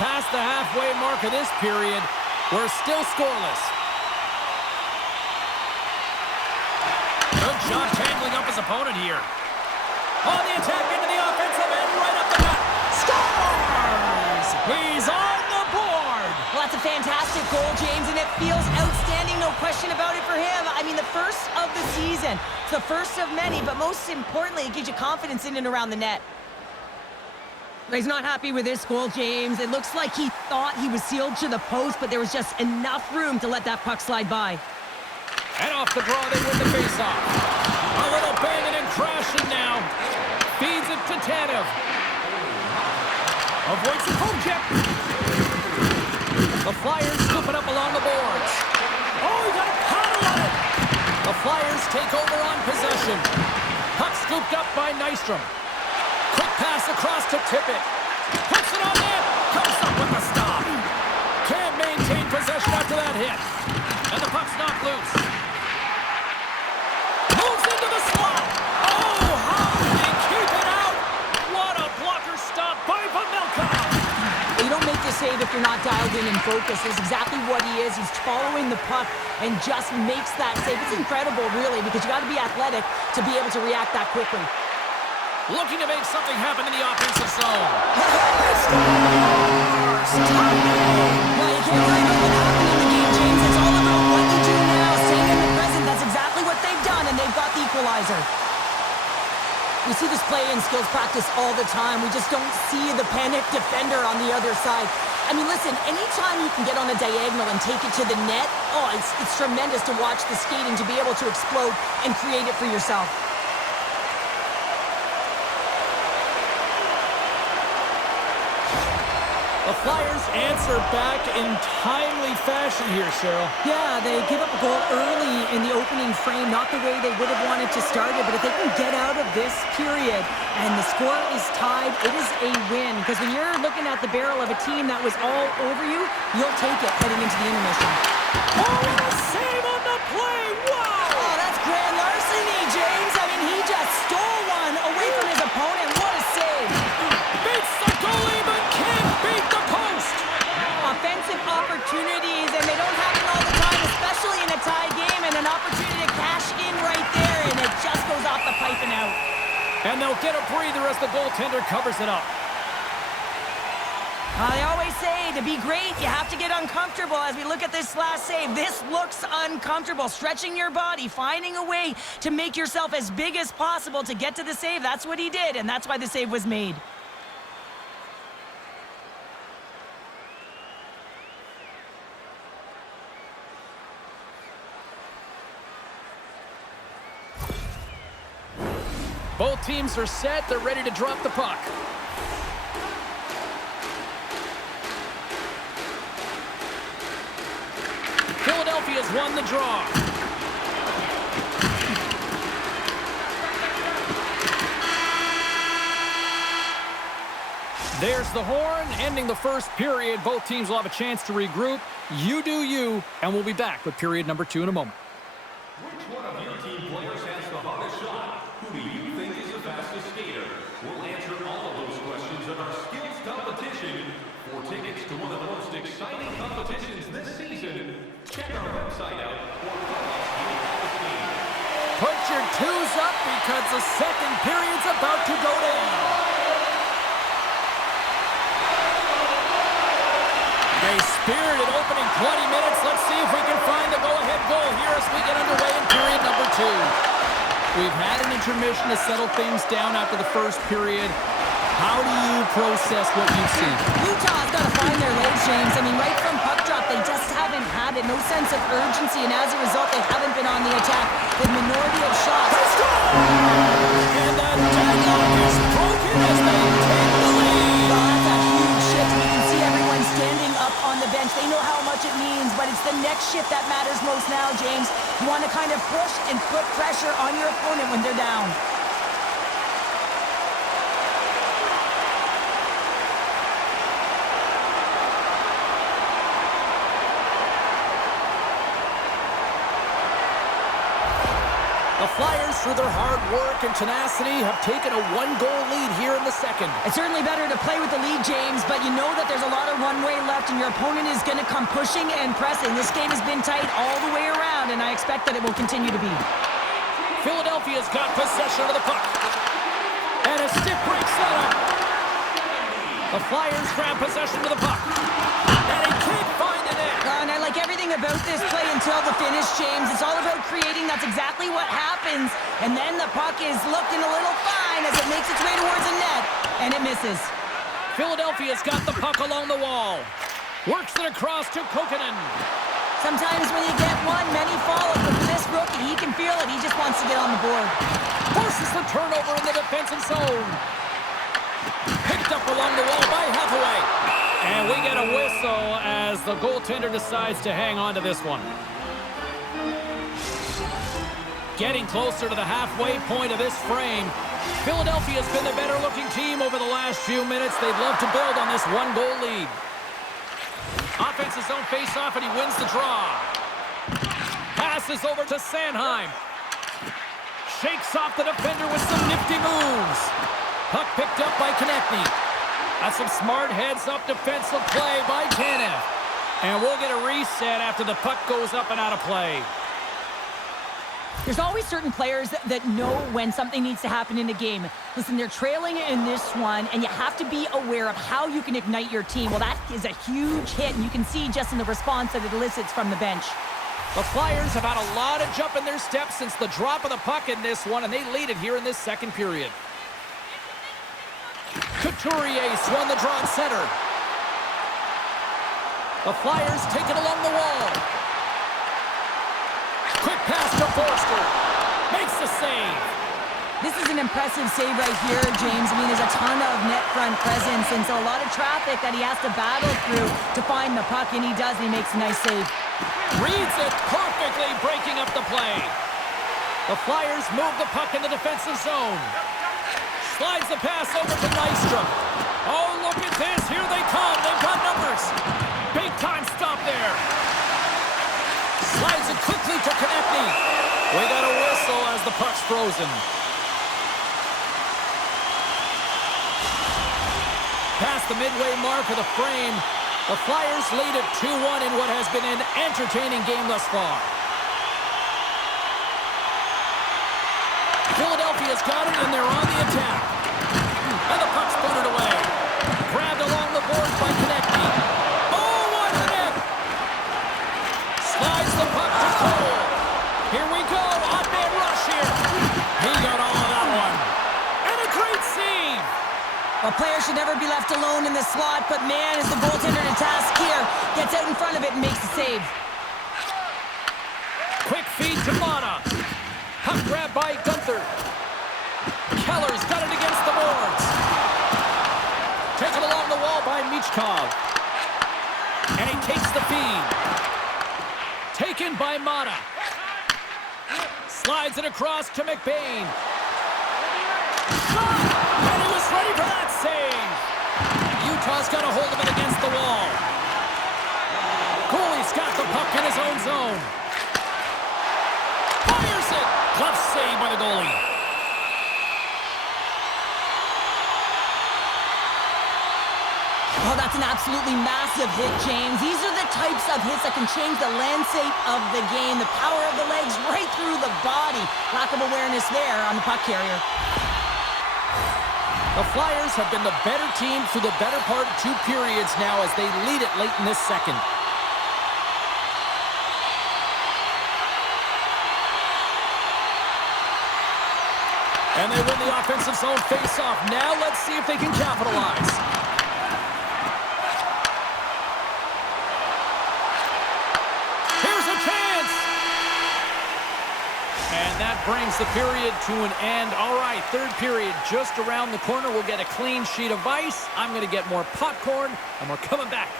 Past the halfway mark of this period, we're still scoreless. Good job tangling up his opponent here. On the attack into the offensive end, right up the gut. Scores! He's on the board! Well, that's a fantastic goal, James, and it feels outstanding, no question about it for him. I mean, the first of the season. It's the first of many, but most importantly, it gives you confidence in and around the net. He's not happy with this goal, James. It looks like he thought he was sealed to the post, but there was just enough room to let that puck slide by. And off the draw, they win the faceoff. A little banging and crashing now. Feeds it to Tanev. Avoids the poke check. The Flyers scoop it up along the boards. Oh, he got a paddle on it. The Flyers take over on possession. Puck scooped up by Nystrom. Quick pass across to Tippett. Puts it on net. Comes up with the stop. Can't maintain possession after that hit. And the puck's knocked loose. Moves into the slot. Oh, how did he keep it out? What a blocker stop by Pavelka. You don't make the save if you're not dialed in and focused. That's exactly what he is. He's following the puck and just makes that save. It's incredible, really, because you got to be athletic to be able to react that quickly. Looking to make something happen in the offensive zone. Well, you can't worry about what happened in the game, James. It's all about what you do now. Staying in the present, that's exactly what they've done, and they've got the equalizer. We see this play in skills practice all the time. We just don't see the panic defender on the other side. I mean, listen, anytime you can get on a diagonal and take it to the net, oh, it's tremendous to watch the skating, to be able to explode and create it for yourself. The Flyers answer back in timely fashion here, Cheryl. Yeah, they give up a goal early in the opening frame, not the way they would have wanted to start it, but if they can get out of this period and the score is tied, it is a win. Because when you're looking at the barrel of a team that was all over you, you'll take it heading into the intermission. Oh, what a save on the play! Wow! Oh, that's grand larceny, James. I mean, he just stole one away from his opponent. What a save! Beats the goalie, but can't beat the post! Offensive opportunities, and they don't happen all the time, especially in a tie game, and an opportunity to cash in right there, and it just goes off the pipe and out. And they'll get a breather as the goaltender covers it up. They always say, to be great, you have to get uncomfortable. As we look at this last save, this looks uncomfortable. Stretching your body, finding a way to make yourself as big as possible to get to the save. That's what he did, and that's why the save was made. Both teams are set. They're ready to drop the puck. Philadelphia's won the draw. There's the horn, ending the first period. Both teams will have a chance to regroup. You do you, and we'll be back with period number 2 in a moment. Which one of your team players has the hardest shot? Who do you think is the fastest skater? We'll answer all of those questions in our skills competition. For tickets to one of the most exciting competitions this season, check our website out or call us here at the team. Put your twos up because the second period's about to go down. A spirited opening 20 minutes. Let's see if we can find the go-ahead goal here as we get underway in period number 2. We've had an intermission to settle things down after the first period. How do you process what you've seen? Utah's got to find their legs, James. I mean, right from puck drop, they just haven't had it. No sense of urgency, and as a result, they haven't been on the attack with minority of shots. Let's go! And the deadlock is broken as they take the lead. Well, that's a huge shift. You can see everyone standing up on the bench. They know how much it means, but it's the next shift that matters most now, James. You want to kind of push and put pressure on your opponent when they're down. The Flyers, through their hard work and tenacity, have taken a one-goal lead here in the second. It's certainly better to play with the lead, James, but you know that there's a lot of runway left and your opponent is going to come pushing and pressing. This game has been tight all the way around, and I expect that it will continue to be. Philadelphia's got possession of the puck. And a stick break setup. The Flyers grab possession of the puck. And he can't find the net. And I like everything about this play until the finish, James. It's all about creating. That's exactly what happens. And then the puck is looking a little fine as it makes its way towards the net. And it misses. Philadelphia's got the puck along the wall. Works it across to Kokkonen. Sometimes when you get one, many follow. But for this rookie, he can feel it. He just wants to get on the board. Forces the turnover in the defensive zone. Picked up along the wall by Hathaway. And we get a whistle as the goaltender decides to hang on to this one. Getting closer to the halfway point of this frame. Philadelphia's been the better looking team over the last few minutes. They'd love to build on this one-goal lead. Offensive zone face-off, and he wins the draw. Passes over to Sanheim. Shakes off the defender with some nifty moves. Puck picked up by Konechny. That's some smart heads-up defensive play by Tanev. And we'll get a reset after the puck goes up and out of play. There's always certain players that know when something needs to happen in a game. Listen, they're trailing in this one, and you have to be aware of how you can ignite your team. Well, that is a huge hit, and you can see just in the response that it elicits from the bench. The Flyers have had a lot of jump in their steps since the drop of the puck in this one, and they lead it here in this second period. Couturier swung the draw at center. The Flyers take it along the wall. Quick pass to Forster. Makes the save. This is an impressive save right here, James. I mean, there's a ton of net front presence, and so a lot of traffic that he has to battle through to find the puck, and he does, and he makes a nice save. Reads it perfectly, breaking up the play. The Flyers move the puck in the defensive zone. Slides the pass over to Nystrom. Oh, look at this. Here they come. They've got numbers. Big time stop there. Slides it quickly to Konechny. We got a whistle as the puck's frozen. Past the midway mark of the frame, the Flyers lead at 2-1 in what has been an entertaining game thus far. Philadelphia's got it, and they're on the attack. And the puck's booted away. Grabbed along the boards by Konechny. Oh, what a net! Slides the puck to Cole. Here we go. Odd-man rush here. He got all of that one. And a great save. A player should never be left alone in the slot, but man, is the goaltender to task here. Gets out in front of it and makes the save. Quick feed to Mata. Puck grab by Gunther. Keller's got it against the boards. Taken along the wall by Michkov. And he takes the feed. Taken by Mata. Slides it across to McBain. Shot! And he was ready for that save. Utah's got a hold of it against the wall. Goalie's got the puck in his own zone. Fires it! Glove save by the goalie. Oh, that's an absolutely massive hit, James. These are the types of hits that can change the landscape of the game. The power of the legs right through the body. Lack of awareness there on the puck carrier. The Flyers have been the better team through the better part of 2 periods now as they lead it late in this second. And they win the offensive zone face-off. Now let's see if they can capitalize. Here's a chance! And that brings the period to an end. All right, third period just around the corner. We'll get a clean sheet of ice. I'm going to get more popcorn, and we're coming back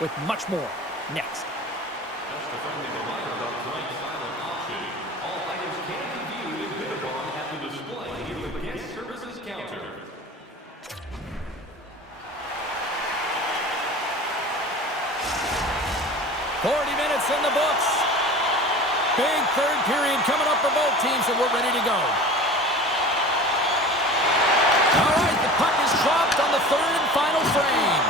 with much more next. That's the friendly reminder about tonight's silent auction. All items can be viewed and bid upon at the display in the guest services counter. 40 minutes in the books. Big third period coming up for both teams, and we're ready to go. All right, the puck is dropped on the third and final frame.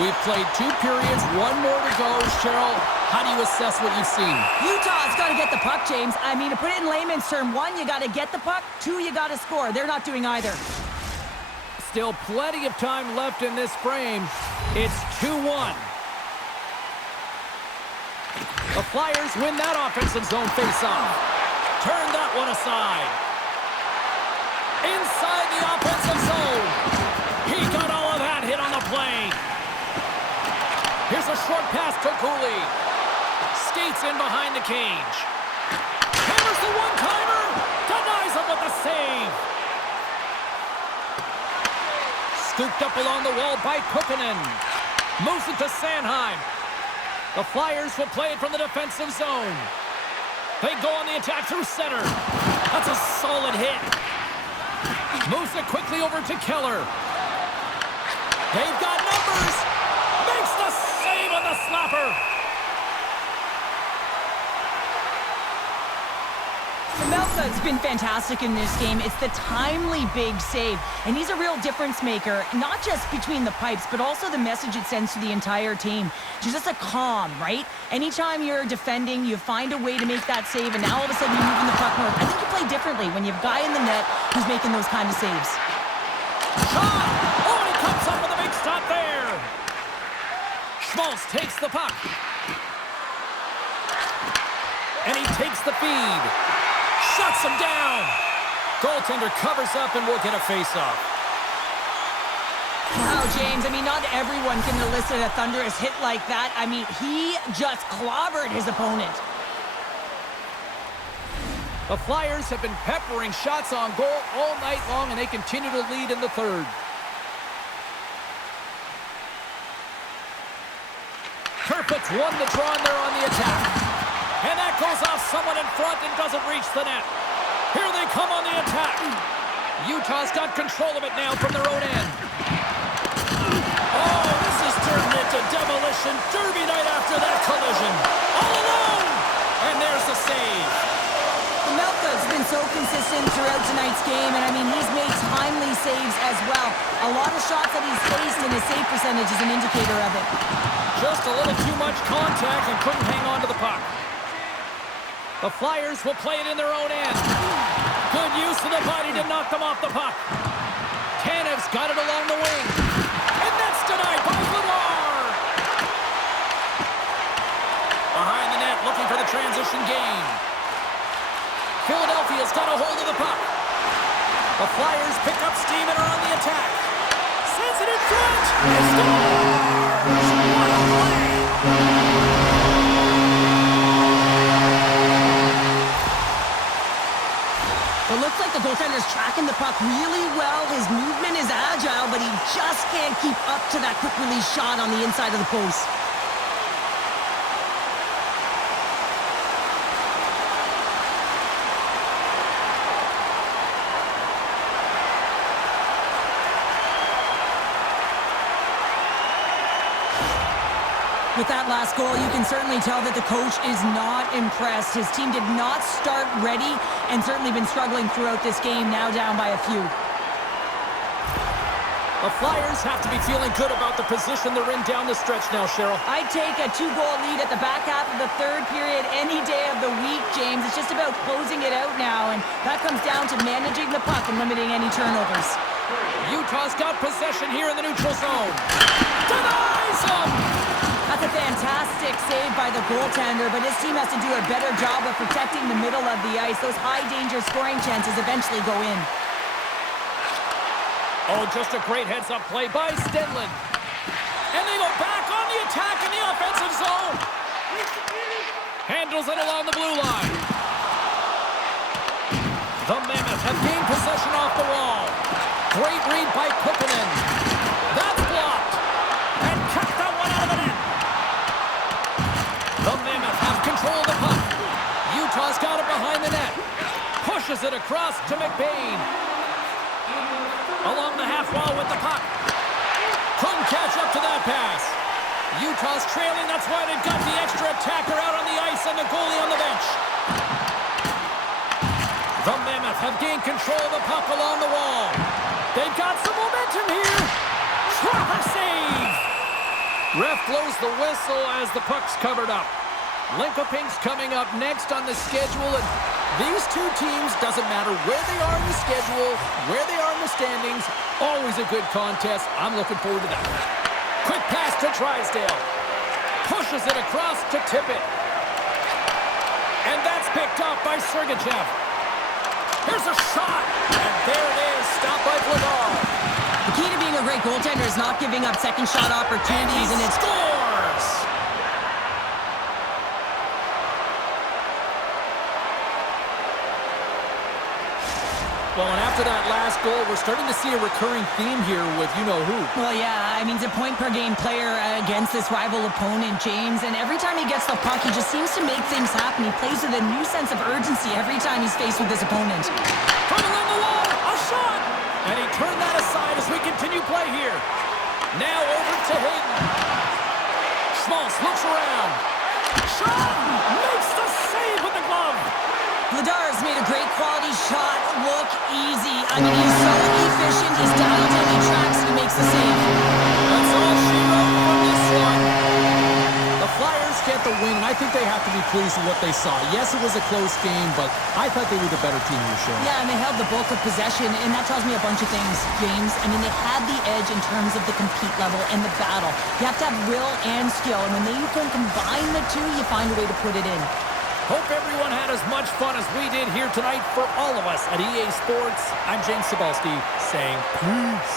We've played 2 periods, 1 more to go. Cheryl, how do you assess what you've seen? Utah's got to get the puck, James. I mean, to put it in layman's term, 1, you got to get the puck. 2, you got to score. They're not doing either. Still plenty of time left in this frame. It's 2-1. The Flyers win that offensive zone faceoff. Turn that one aside. Inside the offensive zone. He got all of that hit on the play. Here's a short pass to Cooley. Skates in behind the cage. Hammers the one-timer. Denies him with the save. Scooped up along the wall by Kukkinen. Moves it to Sanheim. The Flyers will play it from the defensive zone. They go on the attack through center. That's a solid hit. Moves it quickly over to Keller. They've got numbers. Makes the save on the slapper. Melka's been fantastic in this game. It's the timely big save, and he's a real difference maker, not just between the pipes, but also the message it sends to the entire team. Just a calm, right? Anytime you're defending, you find a way to make that save, and now all of a sudden you're moving the puck north. I think you play differently when you have a guy in the net who's making those kind of saves. Shot! Oh, and he comes up with a big stop there. Schmaltz takes the puck. And he takes the feed. Shuts him down. Goaltender covers up and we'll get a face-off. Wow, James, I mean, not everyone can elicit a thunderous hit like that. I mean, he just clobbered his opponent. The Flyers have been peppering shots on goal all night long, and they continue to lead in the third. Kerfoot's won the draw, and they're on the attack. And that goes off someone in front and doesn't reach the net. Here they come on the attack. Utah's got control of it now from their own end. Oh, this is turned into demolition derby night after that collision. All alone! And there's the save. Melka's been so consistent throughout tonight's game, and I mean, he's made timely saves as well. A lot of shots that he's faced, and his save percentage is an indicator of it. Just a little too much contact and couldn't hang on to the puck. The Flyers will play it in their own end. Good use of the body to knock them off the puck. Tanev's got it along the wing. And that's denied by Vladar. Behind the net, looking for the transition game. Philadelphia's got a hold of the puck. The Flyers pick up steam and are on the attack. Sends it in front. It scores! What a play! It looks like the goaltender's tracking the puck really well. His movement is agile, but he just can't keep up to that quick release shot on the inside of the post. With that last goal, you can certainly tell that the coach is not impressed. His team did not start ready and certainly been struggling throughout this game, now down by a few. The Flyers have to be feeling good about the position they're in down the stretch now, Cheryl. I'd take a 2-goal lead at the back half of the third period any day of the week, James. It's just about closing it out now, and that comes down to managing the puck and limiting any turnovers. Utah's got possession here in the neutral zone. Denies him! That's a fantastic save by the goaltender, but his team has to do a better job of protecting the middle of the ice. Those high-danger scoring chances eventually go in. Oh, just a great heads-up play by Stenlund. And they go back on the attack in the offensive zone. Handles it along the blue line. The Mammoth have gained possession off the wall. Great read by Kukkinen. That's blocked. And kept that one out of the net. The Mammoth have control of the puck. Utah's got it behind the net. Pushes it across to McBain. Along the half wall with the puck. Couldn't catch up to that pass. Utah's trailing. That's why they've got the extra attacker out on the ice and the goalie on the bench. The Mammoth have gained control of the puck along the wall. They've got some momentum here. Proper save. Ref blows the whistle as the puck's covered up. Linköping's coming up next on the schedule, and these two teams, doesn't matter where they are in the schedule, where they are in the standings, always a good contest. I'm looking forward to that one. Quick pass to Drysdale. Pushes it across to Tippett. And that's picked up by Sergachev. Here's a shot, and there it is, stopped by Vladar. The key to being a great goaltender is not giving up second shot opportunities, and it's... Scores! Well, and after that last goal, we're starting to see a recurring theme here with you-know-who. Well, yeah, I mean, he's a point-per-game player against this rival opponent, James, and every time he gets the puck, he just seems to make things happen. He plays with a new sense of urgency every time he's faced with this opponent. From along the wall, a shot! And he turned that aside as we continue play here. Now over to Hayden. Schmaltz looks around. Shot! Makes the save with the glove! Vladar's made a great quality shot look easy. I mean, he's so efficient, he's dialed in, he tracks, he makes the save. That's all she wrote from this one. The Flyers get the win, and I think they have to be pleased with what they saw. Yes, it was a close game, but I thought they were the better team in the show. Yeah, and they held the bulk of possession, and that tells me a bunch of things, James. I mean, they had the edge in terms of the compete level and the battle. You have to have will and skill, and when you can combine the two, you find a way to put it in. Hope everyone had as much fun as we did here tonight. For all of us at EA Sports, I'm James Cybulski saying peace.